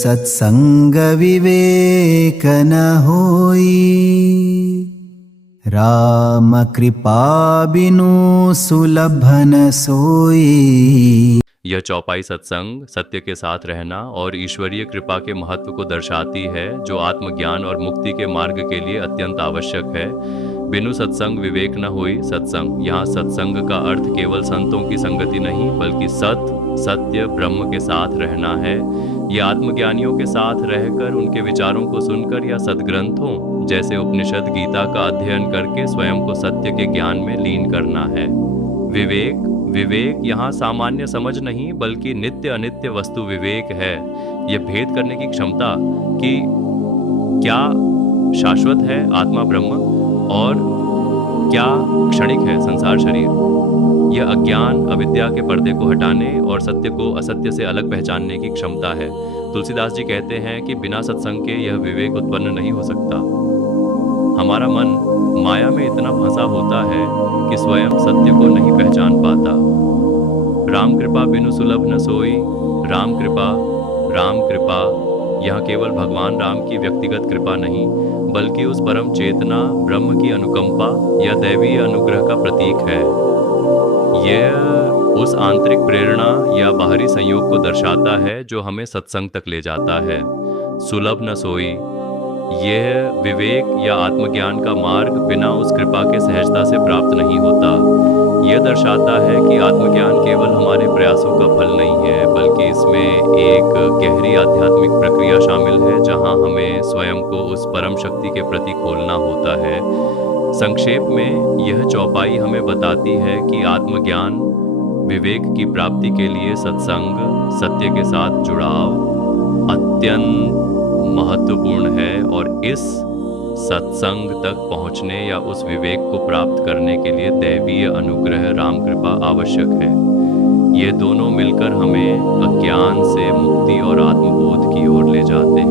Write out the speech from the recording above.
सत्संग विवेक न होई, राम कृपा बिनु सुलभ न सोई। यह चौपाई सत्संग, सत्य के साथ रहना और ईश्वरीय कृपा के महत्व को दर्शाती है, जो आत्मज्ञान और मुक्ति के मार्ग के लिए अत्यंत आवश्यक है। बिनु सत्संग विवेक न होई। सत्संग, यहाँ सत्संग का अर्थ केवल संतों की संगति नहीं, बल्कि सत्य ब्रह्म के साथ रहना है। यह आत्मज्ञानियों के साथ रहकर, उनके विचारों को सुनकर या सद्ग्रंथों जैसे उपनिषद, गीता का अध्ययन करके स्वयं को सत्य के ज्ञान में लीन करना है। विवेक यहाँ सामान्य समझ नहीं, बल्कि नित्य अनित्य वस्तु विवेक है। यह भेद करने की क्षमता कि क्या शाश्वत है आत्मा ब्रह्म और क्या क्षणिक है संसार शरीर। यह अज्ञान अविद्या के पर्दे को हटाने और सत्य को असत्य से अलग पहचानने की क्षमता है। तुलसीदास जी कहते हैं कि बिना सत्संग के यह विवेक उत्पन्न नहीं हो सकता। हमारा मन माया में इतना फंसा होता है कि स्वयं सत्य को नहीं पहचान पाता। राम कृपा बिनु सुलभ न सोई। राम कृपा यहाँ केवल भगवान राम की व्यक्तिगत कृपा नहीं, बल्कि उस परम चेतना ब्रह्म की अनुकंपा या दैवीय अनुग्रह का प्रतीक है। यह उस आंतरिक प्रेरणा या बाहरी संयोग को दर्शाता है जो हमें सत्संग तक ले जाता है। सुलभ न सोई, यह विवेक या आत्मज्ञान का मार्ग बिना उस कृपा के सहजता से प्राप्त नहीं होता। यह दर्शाता है कि आत्मज्ञान केवल हमारे प्रयासों का फल नहीं है, बल्कि इसमें एक गहरी आध्यात्मिक प्रक्रिया शामिल है, जहां हमें स्वयं को उस परम शक्ति के प्रति खोलना होता है। संक्षेप में यह चौपाई हमें बताती है कि आत्मज्ञान विवेक की प्राप्ति के लिए सत्संग, सत्य के साथ जुड़ाव अत्यंत महत्वपूर्ण है, और इस सत्संग तक पहुंचने या उस विवेक को प्राप्त करने के लिए दैवीय अनुग्रह राम कृपा आवश्यक है। ये दोनों मिलकर हमें अज्ञान से मुक्ति और आत्मबोध की ओर ले जाते हैं।